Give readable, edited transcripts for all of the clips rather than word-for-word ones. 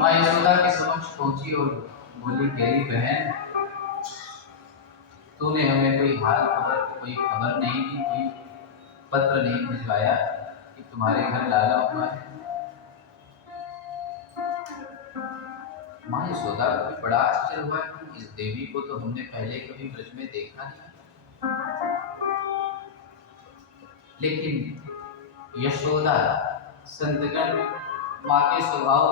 माँ यशोदा के समक्ष पहुंची और बोली, तेरी बहन, तूने हमें कोई हाल खबर, कोई खबर नहीं दी, कोई पत्र नहीं भिजवाया कि तुम्हारे घर लाला हुआ है। माँ यशोदा को बड़ा आश्चर्य हुआ कि इस देवी को तो हमने पहले कभी ब्रज में देखा नहीं। लेकिन यशोदा संतगण माँ के स्वभाव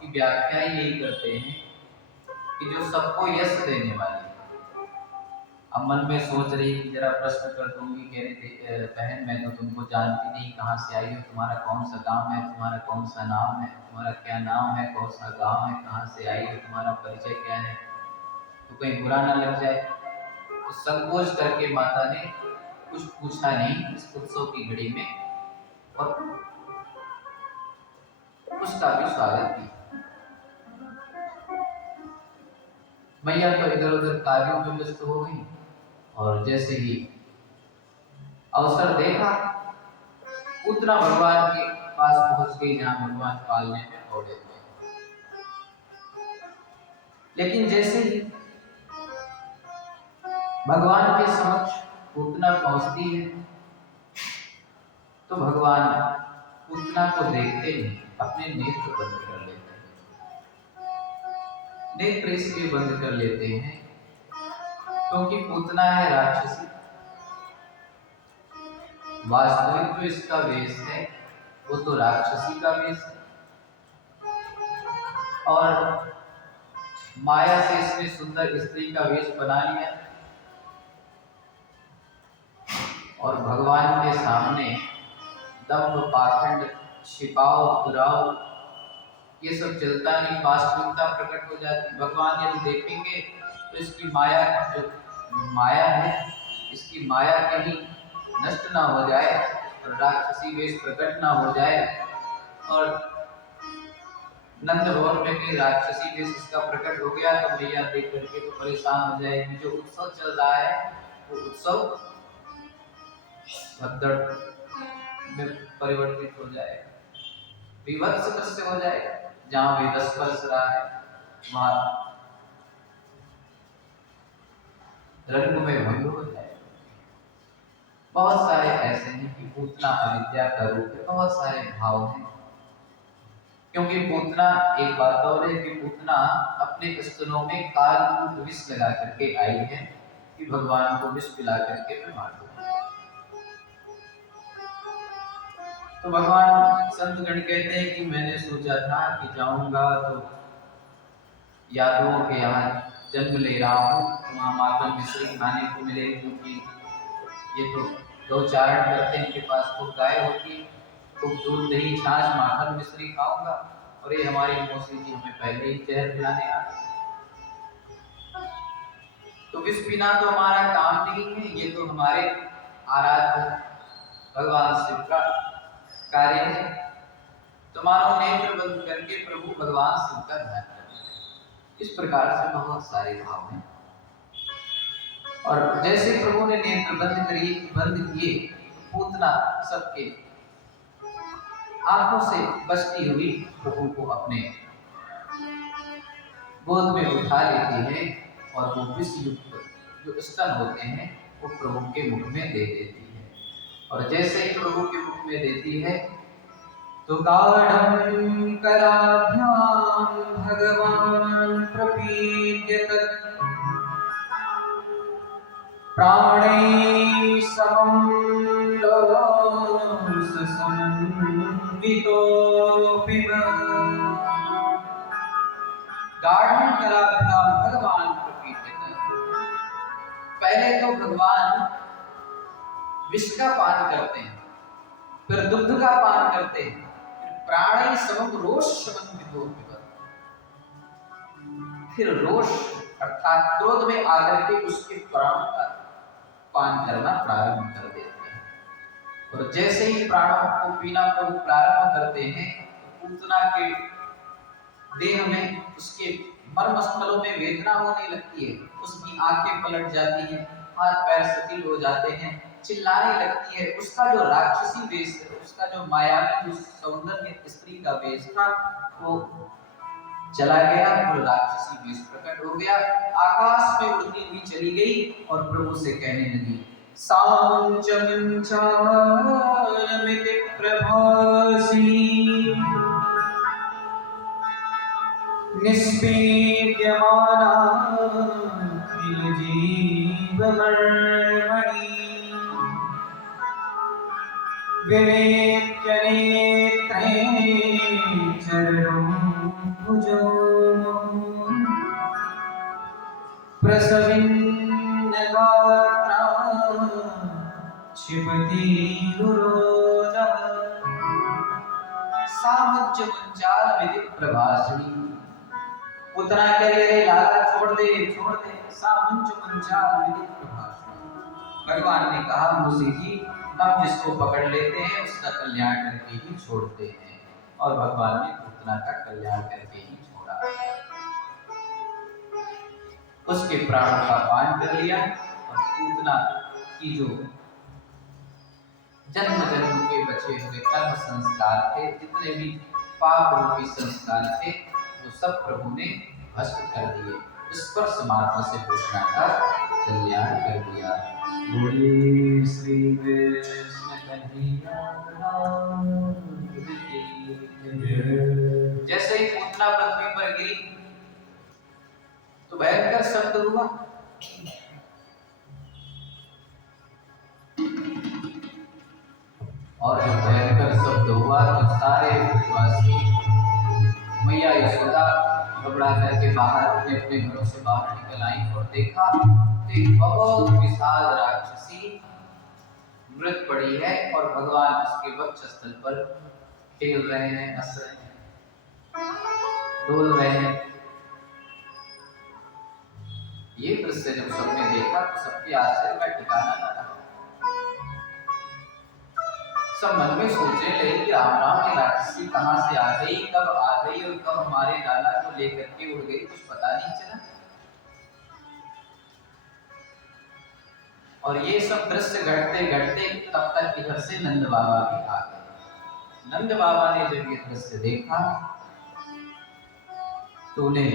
की व्याख्या ही यही करते हैं कि जो सबको यश देने वाली। अब मन में सोच रही कि जरा प्रश्न कर दूंगी, कह रही बहन मैं तो तुमको जानती नहीं, कहाँ से आई हो, तुम्हारा कौन सा गांव है, तुम्हारा कौन सा नाम है, तुम्हारा क्या नाम है, कौन सा गांव है, कहाँ से आई हो, तुम्हारा परिचय क्या है, तो कहीं बुरा ना लग जाए। तो संकोच करके माता ने कुछ पूछा नहीं इस उत्सव की घड़ी में, और उसका भी स्वागत किया। मैया तो इधर उधर कार्यों में व्यस्त हो गई, और जैसे ही अवसर देखा उतना भगवान के पास पहुंच गई जहां भगवान पालने में दौड़े हुए। लेकिन जैसे ही भगवान के समक्ष उतना पहुंचती है तो भगवान पूतना को देखते ही अपने नेत्र बंद कर लेते हैं। नेत्र इसलिए बंद कर लेते हैं क्योंकि पूतना है राक्षसी। वास्तविक जो इसका वेश है वो तो राक्षसी का वेश है, और माया से इसने सुंदर स्त्री का वेश बना लिया, और भगवान के सामने दंभ, पाखंड, छिपाओ, दुराओ ये सब चलता नहीं, वास्तविकता प्रकट हो जाती। भगवान यदि देखेंगे तो इसकी माया, जो माया है, इसकी माया कहीं नष्ट ना हो जाए और राक्षसी वेश प्रकट ना हो जाए, और नंद भवन में भी राक्षसी वेश इसका प्रकट हो गया तो मैया देख करके तो परेशान हो जाएगी। जो उत्सव चल रहा है वो उत्सव भगदड़ में परिवर्तित हो जाएगा, विभत्स दृश्य हो जाएगा। जहां भी रस बरस रहा है वहां रंग में भंग हो जाएगा। बहुत सारे ऐसे हैं कि पूतना अविद्या का रूप है, बहुत सारे भाव हैं। क्योंकि पूतना, एक बात और है कि पूतना अपने स्तनों में काल विष लगा करके आई है कि भगवान को विष पिला करके मैं मार दूंगा। तो भगवान संतगण कहते हैं कि मैंने सोचा था कि जाऊंगा तो यादवों के यहाँ जन्म ले रहा हूँ, वहाँ माखन मिश्री खाने को मिले, क्योंकि ये तो गौचारण करते हैं, इनके पास खूब गाय होती, खूब दूध, दही, छाछ, माखन मिश्री खाऊंगा, और ये हमारी मौसी जी हमें पहले ही जहर पिलाने आ गई। तो विष पीना तो हमारा काम नहीं है, ये तो हमारे आराध्य भगवान शिव का कार्य है। तुम्हारा नेत्र बंद करके प्रभु भगवान शिव का ध्यान करना। इस प्रकार से बहुत सारे भाव हैं, और जैसे प्रभु ने नेत्र बंद किए, पूतना सबके आंखों से बचती हुई प्रभु को अपने गोद में उठा लेती है, और वो विष युक्त जो स्तन होते हैं वो प्रभु के मुख में दे देती है। और जैसे ही प्रभु के मुख में देती है तो गाढ़ं कराभ्यां भगवान प्रपीड्यत प्राणैः समं लोससंवितो पिबन्। गाढ़ं कराभ्यां भगवान प्रपीड्यत। पहले तो भगवान विष का पान करते हैं, फिर दुग्ध का पान करते हैं, प्राणी समम रोष समन्वितो पिबत, फिर रोष अर्थात क्रोध में आकर के उसके प्राणों का पान करना प्रारंभ कर देते हैं। और जैसे ही प्राणों को पीना प्रभु प्रारंभ करते हैं तो पूतना के देह में, उसके मर्मस्थलों में वेदना होने लगती है, उसकी आंखें पलट जाती हैं, हाथ पैर शिथिल हो जाते हैं, चिल्लाने लगती है। उसका जो राक्षसी वेश है, उसका जो मायावी जो सौंदर्य स्त्री का वेश था, वो चला गया और राक्षसी वेश प्रकट हो गया, आकाश में उड़ती हुई चली गई और प्रभु से कहने लगी, सामंचमंचालमिति प्रभासिनी निष्पीड्यमाना किल जीवमर्मणि विवेक्य नेत्रे चरणं भुजो प्रसविन्नगात्रा क्षिपति रुरोधः सामंचमंचालमिति प्रभासिनी। उतना करे रे लाला छोड़ दे सामंचमंचालमिति प्रभासिनी। भगवान ने कहा, मुझे जी हम जिसको पकड़ लेते हैं उसका कल्याण करके ही छोड़ते हैं, और भगवान ने पूतना का कल्याण करके ही छोड़ा। उसके प्राणों का पान कर लिया और पूतना की जो जन्म जन्म के बचे हुए कर्म संस्कार थे, जितने भी पाप रूपी संस्कार थे, वो सब प्रभु ने भस्म कर दिए। इस पर समात्मा से पूतना का कल्याण कर दिया। बोलिए श्री कृष्ण कन्हैया लाल की जय। जैसे ही पूतना पृथ्वी पर गिरी तो भयंकर शब्द हुआ, और जब भयंकर शब्द हुआ तो सारे ब्रजवासी मैया यशोदा घबरा करके बाहर अपने अपने घरों से बाहर निकल आई और देखा तो एक बहुत विशाल राक्षसी मृत पड़ी है और भगवान उसके वक्षस्थल पर खेल रहे हैं, हंस रहे हैं, डोल रहे हैं। ये दृश्य जब सबने देखा तो सबके आश्चर्य का ठिकाना न रहा। सब मन में सोचने लगे कि राम राम ये राक्षसी कहाँ से आ गई, कब आ गई और कब हमारे लाला को लेकर के उड़ गई, कुछ पता नहीं चला। और ये सब दृश्य घटते घटते तब तक इधर से नंद बाबा भी आ गए। नंद बाबा ने जब ये दृश्य देखा तो उन्हें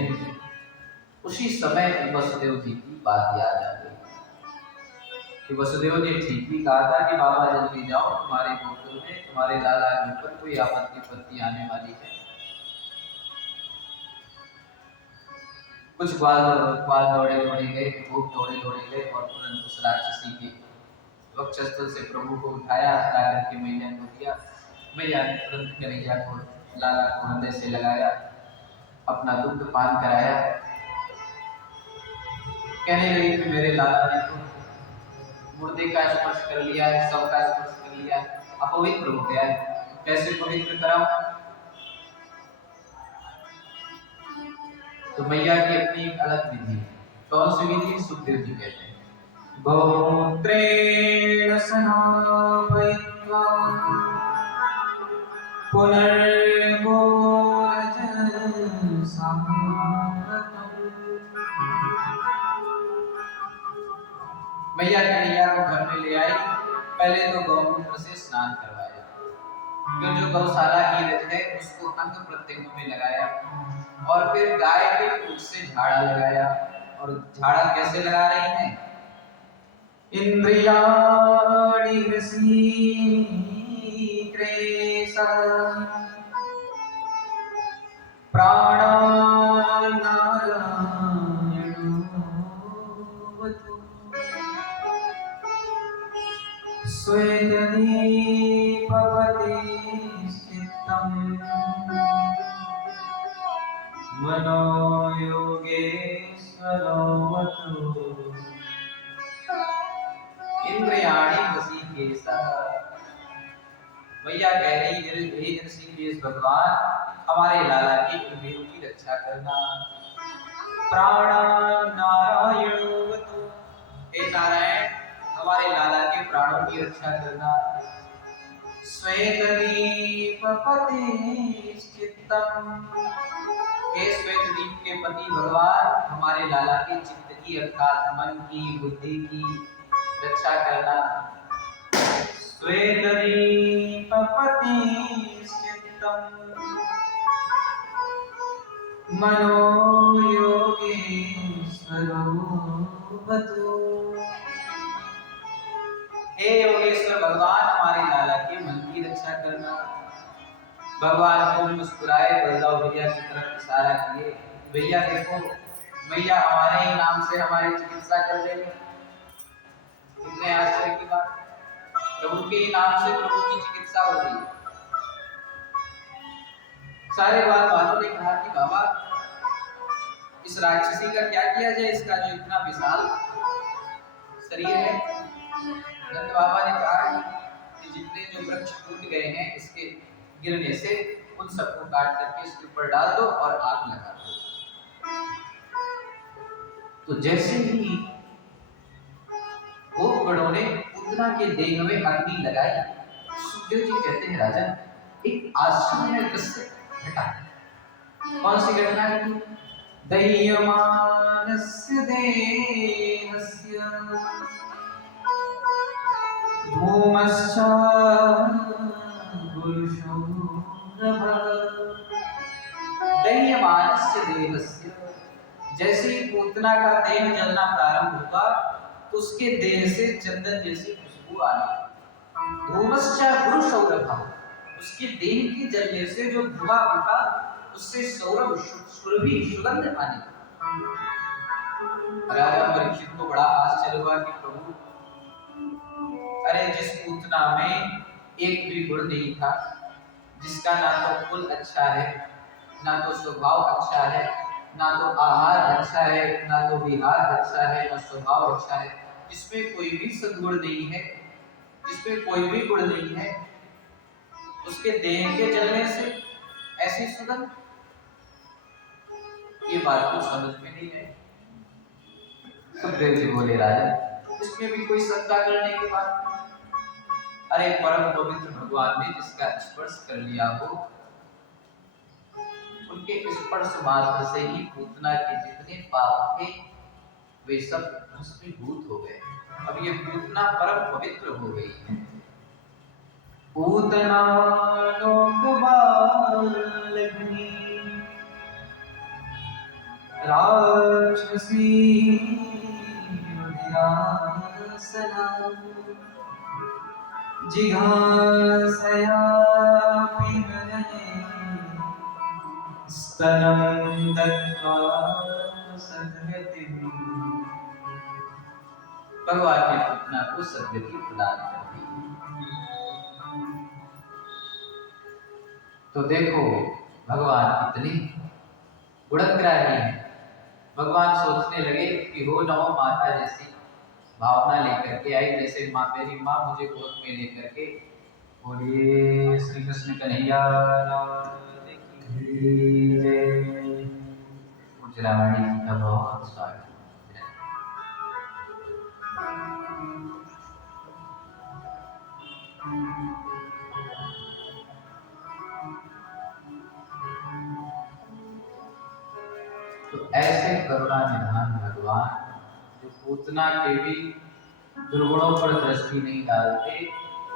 उसी समय वसुदेव जी की बात याद आ गई कि वसुदेव ने ठीक ही कहा था कि बाबा जल्दी जाओ, तुम्हारे गोकुल में तुम्हारे लाला के ऊपर कोई आपत्ति आने वाली है। कुछ ग्वाल दौड़े गए, भूख दौड़े गए और तुरंत उस राक्षसी के वक्षस्थल से प्रभु को उठाया, लाकर के मैया को दिया। मैया ने तुरंत कन्हैया को लाला को हृदय से लगाया, अपना दुग्ध पान कराया। कहने लगी कि मेरे लाला ने तो मुर्दे का स्पर्श कर लिया है, शव का स्पर्श कर लिया है, अपवित्र हो गया है, कैसे पवित्र कराऊं? तो मैया की अपनी एक अलग विधि है। कौन सी विधि? सुखदेव जी कहते हैं, गोत्रेण स्नापयित्वा मैया कन्हैया को घर में ले आई। पहले तो गौमूत्र से स्नान करवाया, फिर जो गौशाला की रज है उसको अंग प्रत्यंग में लगाया, और फिर गाय के पूंछ से झाड़ा लगाया। और झाड़ा कैसे लगा रही हैं? इंद्रियाणि वशीकृता प्राणानारायणोऽवतु स्वेददीपवते स्थितं मनो योगेश्वरोऽवतु इंद्रियाणि वशीकृता। मैया कह रही, हे ऋषिकेश भगवान, हमारे लाला की इंद्रियों की रक्षा करना। प्राणानारायणोऽवतु, हे नारायण हमारे लाला के प्राणों की रक्षा करना। श्वेतदीपपते चित्तम, हे श्वेतदीप के पति भगवान हमारे लाला के चित्त की अर्थात मन की, बुद्धि की रक्षा करना। श्वेतदीपपते चित्तम मनोयोगेश्वरो भवतु। हे योगेश्वर भगवान, हमारे लाला के मन की रक्षा करना। भगवान को मुस्कुराए, बलदाव भैया की तरफ इशारा किए, भैया देखो, भैया हमारे ही नाम से हमारी चिकित्सा कर देंगे। कितने आश्चर्य की बात, प्रभु के नाम से प्रभु की चिकित्सा हो रही है। सारे बातों ने कहा कि बाबा, इस राक्षसी का क्या किया जाए, इसका जो इतना विशाल शरीर है। नंद बाबा ने कहा कि जितने जो वृक्ष टूट गए हैं इसके गिरने से, उन सबको काट करके इसके ऊपर डाल दो और आग लगा दो। तो जैसे ही वो बड़ों ने पूतना के देह में अग्नि लगाई, सुखदेव जी कहते हैं राजन, एक आश्चर्य दृश्य घटा। कौन सी घटना घटी? दह्यमानस्य देहस्य धूमश्च दह्यमानस्य देहस्य, जैसे ही पूतना का देह जलना प्रारंभ हुआ तो उसके देह से चंदन जैसी खुशबू आने लगी। धूमश्च गुरुसौरभः, उसके देह के जलने से जो धुआं उठा उससे सौरभ सुरभि सुगंध आने लगी। राजा परीक्षित को बड़ा आश्चर्य हुआ कि प्रभु, अरे जिस पूतना में एक भी गुण नहीं था, जिसका ना तो कुल अच्छा है, ना तो स्वभाव अच्छा है, ना तो आहार अच्छा है, ना तो विहार अच्छा है, ना स्वभाव अच्छा है, जिसमें कोई भी सद्गुण नहीं है, जिसमें कोई भी गुण नहीं है, उसके देह के जलने से ऐसी सुगंध, ये बात कुछ समझ में नहीं आई। सुखदेव जी बोले, राजा इसमें भी कोई शंका करने की बात नहीं। अरे परम पवित्र भगवान ने जिसका स्पर्श कर लिया हो, उनके स्पर्श मात्र से ही पूतना के जितने पाप थे वे सब भस्मीभूत हो गए। अब ये पूतना परम पवित्र हो गई है। पूतना लोकवाल्लभनी राक्षसी रुधिरासना जिघांसयापि हृदये स्तनं दत्त्वा सद्गतिम्। भगवान ने पूतना को सद्गति प्रदान कर दी। तो देखो भगवान कितने गुणग्राही हैं। भगवान सोचने लगे कि हो न हो माता जैसी भावना लेकर के आई, जैसे माँ, मेरी माँ मुझे गोद में लेकर के, बोलिए श्री कृष्ण कन्हैया की जय। उजरावाणी जी का बहुत स्वागत। तो ऐसे करुणा निधान भगवान जो पूतना के भी दुर्गुणों पर दृष्टि नहीं डालते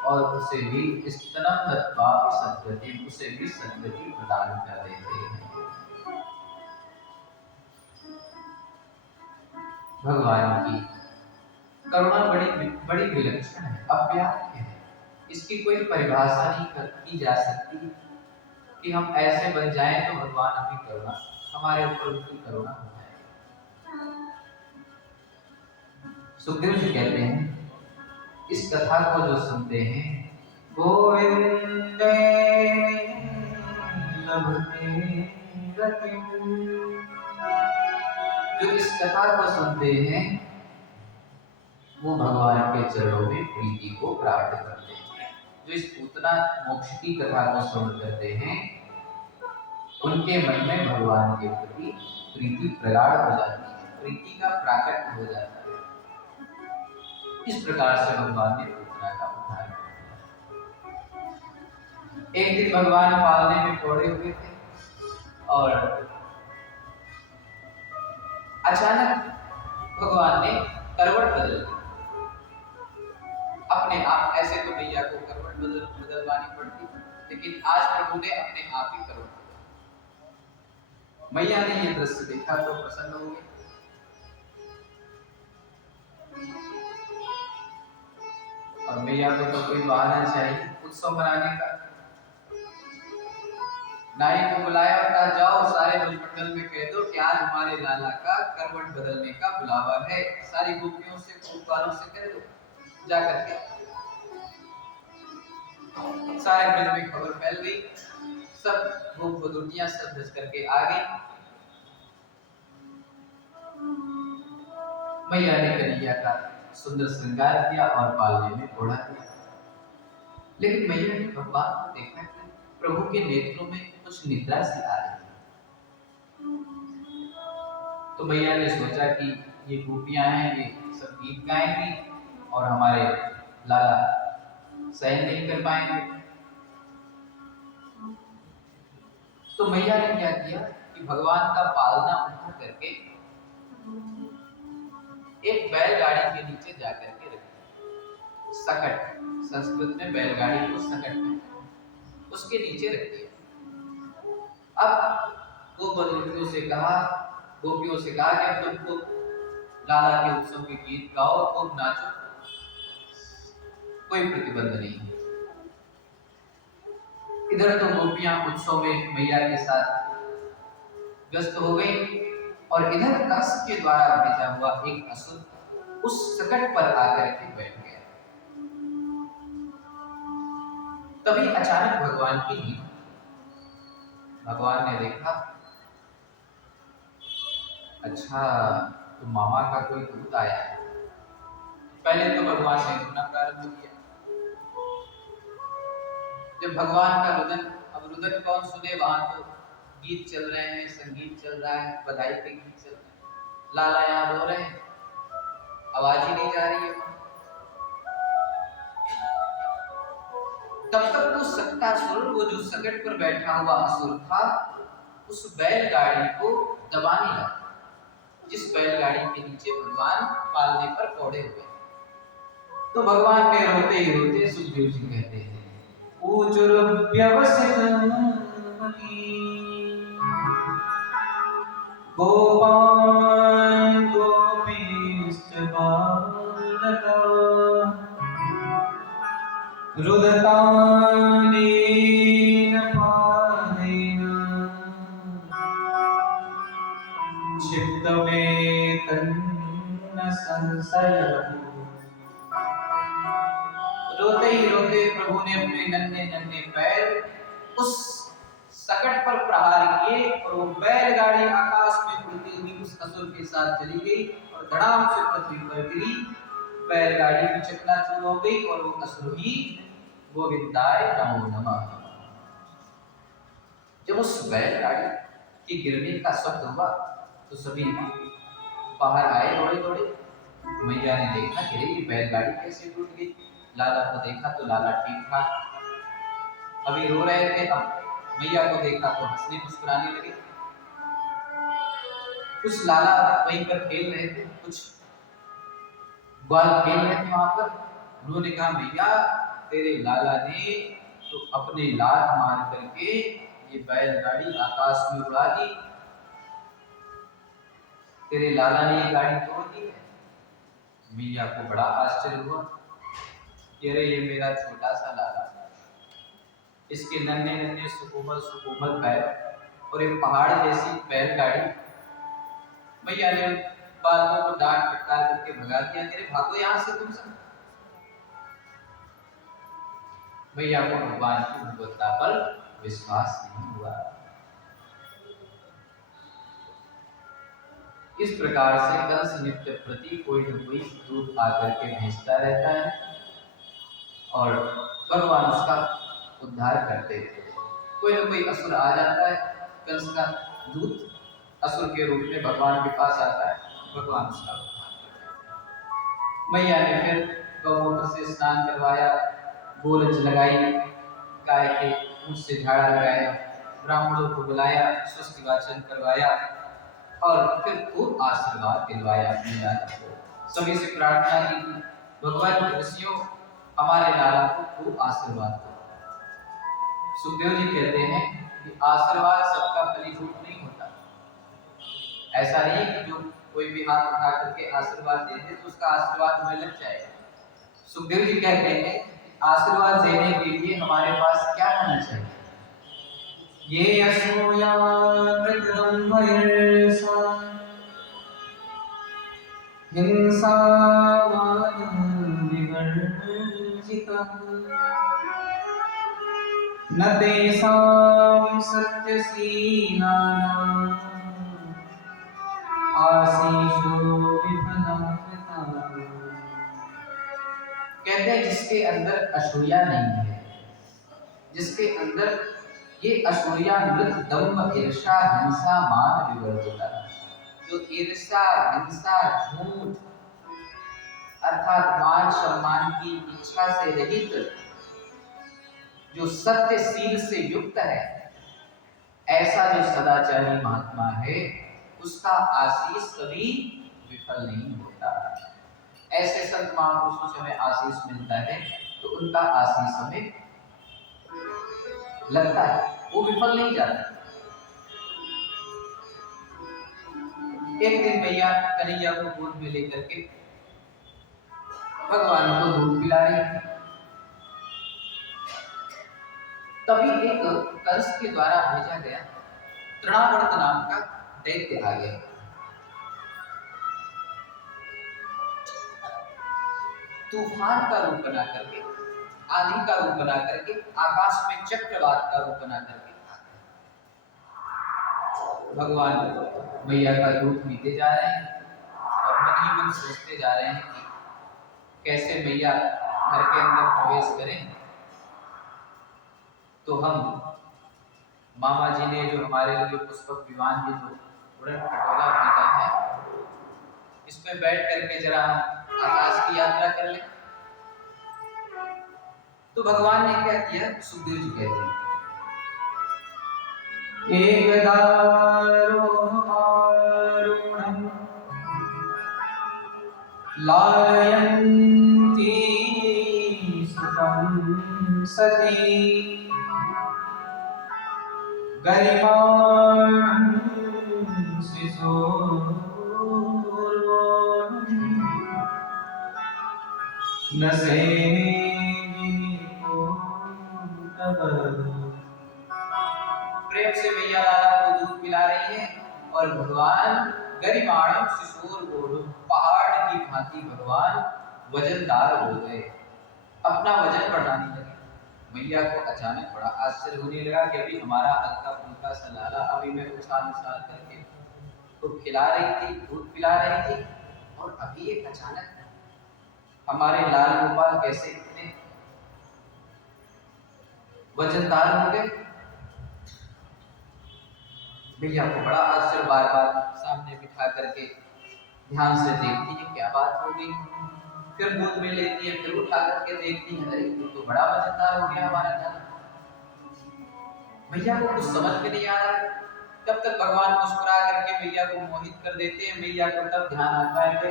और उसे भी स्तनम दत्त्वा सद्गति, उसे भी सद्गति प्रदान कर देते हैं। भगवान की करुणा बड़ी विलक्षण है, अव्याख्य है। इसकी कोई परिभाषा नहीं की जा सकती कि हम ऐसे बन जाएं तो भगवान हमें करुणा, हमारे ऊपर उनकी करुणा हो जाए। सुखदेव जी कहते हैं, इस कथा को जो सुनते हैं, गोविंदे लभते रतिम, जो इस कथा को सुनते हैं वो भगवान के चरणों में प्रीति को प्राप्त करते हैं। जो इस पूतना मोक्ष की कथा को सुन करते हैं, उनके मन में भगवान के प्रति प्रीति प्रगाढ़ हो जाती है, प्रीति का प्राकट्य हो जाता है। इस प्रकार से भगवान ने पूतना का उद्धार किया। एक दिन भगवान पालने में पड़े हुए थे और अचानक भगवान ने करवट बदल दी। अपने आप, ऐसे तो भैया को करवट बदलवानी पड़ती, लेकिन आज प्रभु ने अपने आप ही करवट बदला। मैया ने ये दृश्य देखा तो प्रसन्न हो गई। और मैया को तो कोई बहाना चाहिए उत्सव मनाने का। नाई को बुलाया और कहा जाओ सारे ब्रजमंडल में कह दो कि आज हमारे लाला का करवट बदलने का बुलावा है। सारी गोपियों से गोपालों से कह दो जा करके। सारे ब्रज में खबर फैल गई, सब गोप गोपियां सब ब्रज करके आ गई। मैया ने कन्हैया का सुंदर श्रृंगार किया और पालने में ओढ़ा दिया। लेकिन मैया ने भगवान को देखा कि प्रभु के नेत्रों में कुछ निद्रा सी आ रही है। तो मैया ने सोचा कि ये गोपियां हैं, ये सब गीत गाएंगी और हमारे लाला सहन नहीं कर पाएंगे। तो मैया ने क्या किया कि भगवान का पालना उठा करके एक बैलगाड़ी के नीचे जाकर के रख दिया। सकट, संस्कृत में बैलगाड़ी को सकट कहते हैं, उसके नीचे रख दिया। अब वो गोपियों से कहा कि अब तुमको लाला के उत्सव के गीत गाओ, खूब नाचो, कोई प्रतिबंध नहीं। इधर तो गोपियां उत्सव में मैया के साथ व्यस्त हो गई और इधर कंस के द्वारा भेजा हुआ एक असुर उस सकट पर आकर के बैठ गया। तभी अचानक भगवान की नींद, भगवान ने देखा अच्छा तो मामा का कोई दूत आया है। पहले तो भगवान ने रोना प्रारंभ किया। जब भगवान का रुदन, अब रुदन कौन सुने, वहां तो गीत चल रहे हैं, संगीत चल रहा है, बधाई के गीत चल रहे हैं, लाला यहाँ रो रहे हैं, आवाज ही नहीं जा रही है। तब तक वो सक्टासुर, वो जो सकट पर बैठा हुआ असुर था, उस बैलगाड़ी को दबाने लगा, जिस बैलगाड़ी के नीचे भगवान पालने पर पौड़े हुए। तो भगवान ने रोते ही रोते सुखदेव जी कहते हैं ऊचुर व्यवसित गोपाल गोपीश्च बालका रुदतानेन पादेन क्षिप्तमेतन्न संशयः। रोते ही रोते प्रभु ने अपने नन्हे नन्हे पैर उस सकट पर प्रहार किए और वो बैलगाड़ी आकाश में उड़ती हुई उस असुर के साथ चली गई और धड़ाम से पृथ्वी पर गिरी। बैलगाड़ी की चकनाचूर हो गई और वो असुर ही गोविंदाय नमो नमः। जब उस बैलगाड़ी के गिरने का शब्द हुआ तो सभी बाहर आए दौड़े दौड़े। मैया ने देखा कि ये बैलगाड़ी कैसे टूट गई। लाला को देखा तो लाला ठीक था, अभी रो रहे थे, अब मैया को देखा तो हंसने मुस्कुराने लगे। कुछ लाला वहीं पर खेल रहे थे, कुछ ग्वाल खेल रहे थे वहां पर। उन्होंने कहा मैया तेरे लाला ने तो अपने लात मार करके ये बैलगाड़ी आकाश में उड़ा दी, तेरे लाला ने ये गाड़ी तोड़ दी है। मैया को बड़ा आश्चर्य हुआ, अरे ये मेरा छोटा सा लाला, इसके नन्हे नन्हे सुकोमल पैर और एक पहाड़ जैसी बैलगाड़ी। मैया ने बालकों को डांट फटकार करके भगा दिया, तेरे भागो यहाँ से तुम सब। मैया को भगवान की भगवत्ता पर विश्वास नहीं हुआ। इस प्रकार से कंस नित्य प्रति कोई न कोई दूत आकर के भेजता रहता है और भगवान उसका उद्धार करते थे। कोई न कोई असुर आ जाता है, कंस का दूत असुर के रूप में भगवान के पास आता है, भगवान उसका उद्धार करते हैं। मैया ने फिर गौमूत्र से स्नान करवाया, गोलच लगाई, गाय के मुंह से झाड़ा लगाया, ब्राह्मणों को बुलाया, स्वस्ति वाचन करवाया और फिर खूब आशीर्वाद दिलवाया अपने लाला को। सभी से प्रार्थना की भगवान ऋषियों हमारे लाला को खूब आशीर्वाद दो। सुखदेव जी कहते हैं कि आशीर्वाद सबका फलीभूत नहीं होता, ऐसा नहीं कि जो कोई भी हाथ उठा करके आशीर्वाद दे दे तो उसका आशीर्वाद हमें लग जाएगा। सुखदेव जी कहते हैं आशीर्वाद देने के लिए हमारे पास क्या होना चाहिए? ये असूया हिंसा न तेषां सत्यशीलानां आशीषो विफलकृता। कहते हैं जिसके अंदर असूया नहीं है, जिसके अंदर ये असूया मृत दम्भ ईर्षा हिंसा मान विवर्जिता, जो ईर्षा हिंसा झूठ अर्थात मान सम्मान की इच्छा से रहित, जो सत्यशील से युक्त है, ऐसा जो सदाचारी महात्मा है उसका आशीष कभी विफल नहीं होता। ऐसे संत महापुरुषों से हमें आशीष मिलता है तो उनका आशीष हमें लगता है, वो विफल नहीं जाता। एक दिन मैया कन्हैया को गोद में लेकर के भगवान को दूध पिला रही थी। तभी एक कंस के द्वारा भेजा गया तृणावर्त नाम का दैत्य आ गया। तूफान का रूप बना करके, आंधी का रूप बना करके, आकाश में चक्रवात का रूप बना करके भगवान मैया का दूध पीते जा रहे हैं और मन ही मन सोचते जा रहे हैं कि कैसे मैया घर के अंदर प्रवेश करें। तो हम मामा जी ने जो हमारे लिए पुष्पक विमान जी जो उड़न खटोला भेजा है, इसमें बैठ करके जरा हम आकाश की यात्रा कर लें। तो भगवान ने क्या किया? सुखदेव जी कहते हैं लायन्ती सुतं सती गरिमां शिशोर्वोः न प्रेम से मैया लाला को दूध पिला रही है और भगवान गरिमाणम शिशोर गोरु, पहाड़ की भांति भगवान वजनदार हो गए, अपना वजन बढ़ाने लगे। मैया को अचानक बड़ा आश्चर्य होने लगा कि अभी हमारा हल्का फुल्का सा लाला अभी मैं उछाल उछाल करके तो खिला रही थी, दूध पिला रही थी, और अभी एक अचानक हमारे लाल गोपाल कैसे इतने वजनदार हो गए। भैया को बड़ा आश्चर्य, बार बार सामने बिठा करके ध्यान से देखती है क्या बात हो गई, फिर गोद में लेती है, फिर उठा करके देखती है, अरे ये तो बड़ा वजनदार हो गया हमारा लाला। भैया को कुछ समझ में नहीं आ रहा। तब तक भगवान मुस्कुरा करके मैया को मोहित कर देते हैं। मैया को तब ध्यान आता है कि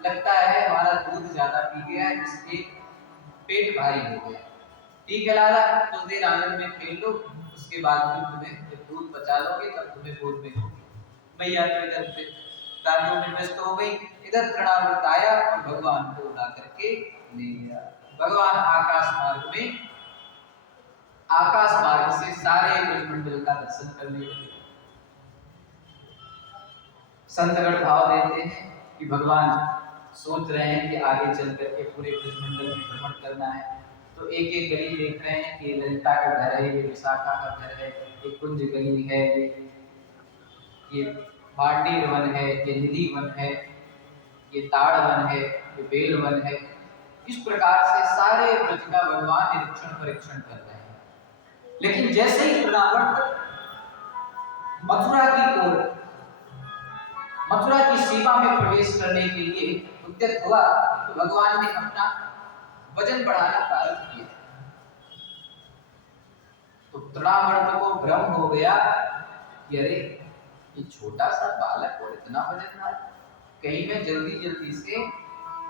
लगता है हमारा दूध ज्यादा पी गया है, इसलिए पेट भारी हो गया। ठीक है लाला, कुछ देर आंगन में खेल लो, उसके बाद फिर तुम्हें जब दूध बचा लोगे तब तुम्हें गोद में होगी। मैया तो इधर से कार्यों में व्यस्त हो गई, इधर तृणावर्त आया और भगवान को उड़ा करके ले गया। भगवान आकाश मार्ग में, आकाश मार्ग से सारे ब्रह्मंडल का दर्शन करने लगे। संतगण भाव देते हैं कि भगवान सोच रहे हैं कि आगे चल करके पूरे ब्रह्मंडल में भ्रमण करना है, तो एक एक गली देख रहे हैं कि ललिता का घर है, ये विशाखा का घर है, ये कुंज गली है, ये भांडीर वन है, ये निधि वन है, ये ताड़ वन है, ये बेल वन है। इस प्रकार से सारे ब्रज का भगवान निरीक्षण परीक्षण कर रहे हैं। लेकिन जैसे ही तृणावर्त मथुरा की ओर, मथुरा की सीमा में प्रवेश करने के लिए उद्यत हुआ, तो भगवान ने अपना वजन बढ़ाना प्रारंभ किया। तो तृणावर्त को भ्रम हो गया कि अरे ये छोटा सा बालक और इतना वजनदार, कहीं मैं जल्दी जल्दी से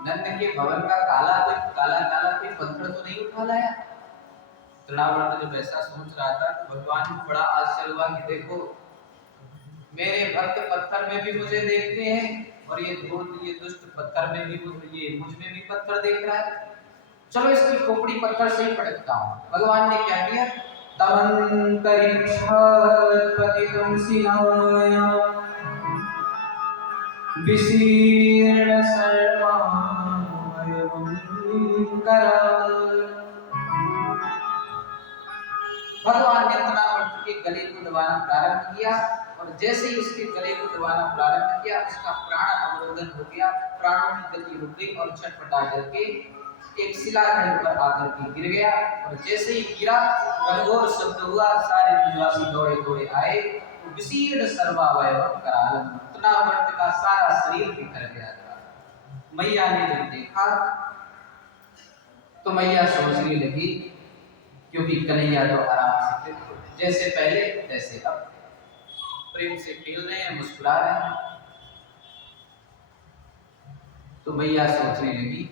नंद के भवन का काला कोई पत्थर तो नहीं उठा लाया। तृणावर्त जब ऐसा सोच रहा था तो भगवान को बड़ा आश्चर्य हुआ कि देखो मेरे भक्त पत्थर में भी मुझे देखते हैं और ये धूर्त ये दुष्ट पत्थर में भी मुझ में भी पत्थर देख रहा है। चलो इसकी खोपड़ी पत्थर से ही पटकता हूँ। भगवान ने क्या किया? तमंतरिक्षात्पतितं सिनाया विशीर्ण सर्वामयमंकरा। भगवान ने तनावट के गले को दबाना प्रारंभ किया और जैसे ही उसके गले को दबाना प्रारंभ किया उसका प्राण अवरोधन हो गया, प्राणों की गति रुक गई और छटपटा करके एक शिलाखंड पर आकर के गिर गया। और जैसे ही गिरा घनघोर शब्द हुआ, सारे ब्रजवासी दौड़े दौड़े आए तो विशीर्ण सर्वावयवम करालम, तनावट का सारा शरीर बिखर गया था। मैया ने जब देखा तो मैया सोचने लगी, क्योंकि कन्हैया तो आराम से थे, जैसे पहले वैसे अब प्रेम से खेल रहे हैं, मुस्कुरा रहे हैं। तो मैया सोचने लगी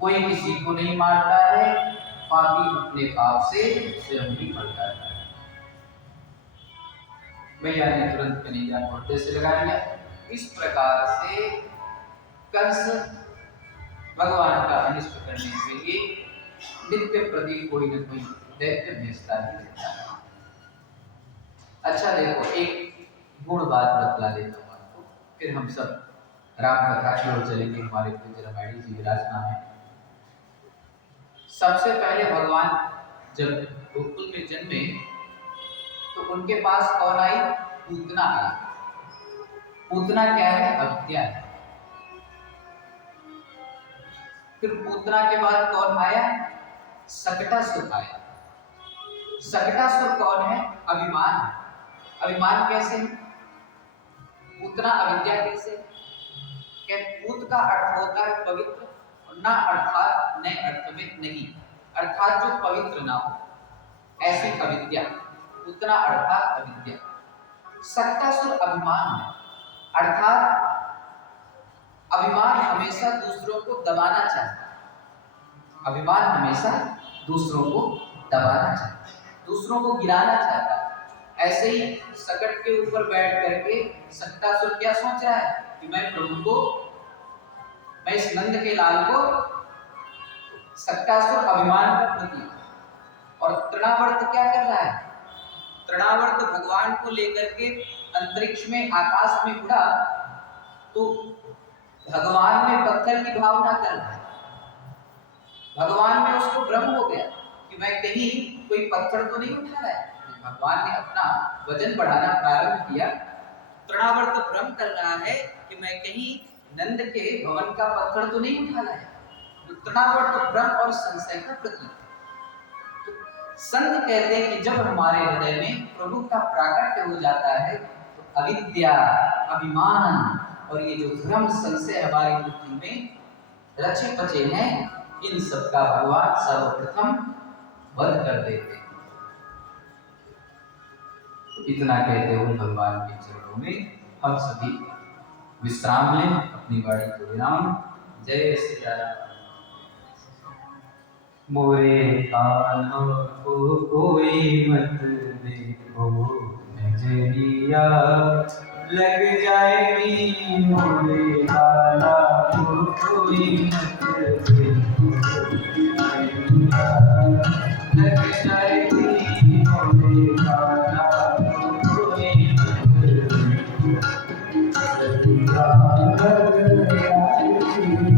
कोई किसी को नहीं मारता है, पापी अपने पाप से स्वयं ही मरता है। मैया ने तुरंत कन्हैया को हृदय से लगा लिया। इस प्रकार से कंस भगवान का अनिष्ट करने के लिए नित्य प्रति कोई न कोई दैत्य भेजता ही रहता है। अच्छा देखो, एक गुण बात बतला देता हूँ आपको, फिर हम सब राम कथा की ओर चलेंगे। हमारे पूज्य रामायणी जी विराजमान है। सबसे पहले भगवान जब गोकुल में जन्मे तो उनके पास कौन आई? पूतना आई। पूतना क्या है? अविद्या है। फिर पूतना के बाद कौन आया? सकटासुर आया। सकटासुर कौन है? अभिमान है। अभिमान कैसे? पूतना अविद्या कैसे? पूत का अर्थ होता है पवित्र, ना अर्थात नए अर्थ में नहीं, अर्थात जो पवित्र ना हो, ऐसी अविद्या। पूतना अर्थात अविद्या। सकटासुर अभिमान है, अर्थात अभिमान हमेशा दूसरों को दबाना चाहता है। अभिमान हमेशा दूसरों को दबाना चाहता है, दूसरों को गिराना चाहता है। ऐसे ही सकट के ऊपर बैठ करके सकटासुर क्या सोच रहा है कि मैं प्रभु को, मैं इस नंद के लाल को, सकटासुर अभिमान का प्रतीक। और तृणावर्त क्या कर रहा है? तृणावर्त भगवान को लेकर के अंतरिक्ष में आकाश में उड़ा तो भगवान में पत्थर की भावना कर रहा है। भगवान में उसको भ्रम हो गया कि मैं कहीं कोई पत्थर तो नहीं उठा रहा है। भगवान ने अपना वजन बढ़ाना प्रारंभ किया। तृणावर्त भ्रम कर रहा है कि मैं कहीं नंद के भवन का पत्थर तो नहीं उठा रहा है। तृणावर्त भ्रम और संशय का प्रतीक। तो संत कहते हैं कि जब हमारे हृदय में प्रभु का प्राकट्य हो जाता है तो अविद्या, अभिमान और ये जो भ्रम संशय हमारी बुद्धि में रचे पचे हैं, इन सब का भगवान सर्वप्रथम वध कर देते हैं। तो इतना कहते हुए भगवान के चरणों में हम सभी विश्राम लें, अपनी वाणी को विराम। जय श्री राम। मोरे कान्हा को कोई मत देखो, नजरिया लग जाएगी। मोरे कान्हा को कोई मत देखो, नजरिया लग जाएगी। मोरे कान्हा को कोई मत देखो, नजरिया लग जाएगी।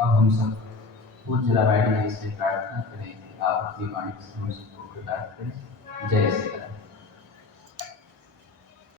अब हम सब पूज्य रामायण जी से प्रार्थना करें कि आप अपनी वाणी से हम सबको प्रदान करें। जय श्री राम।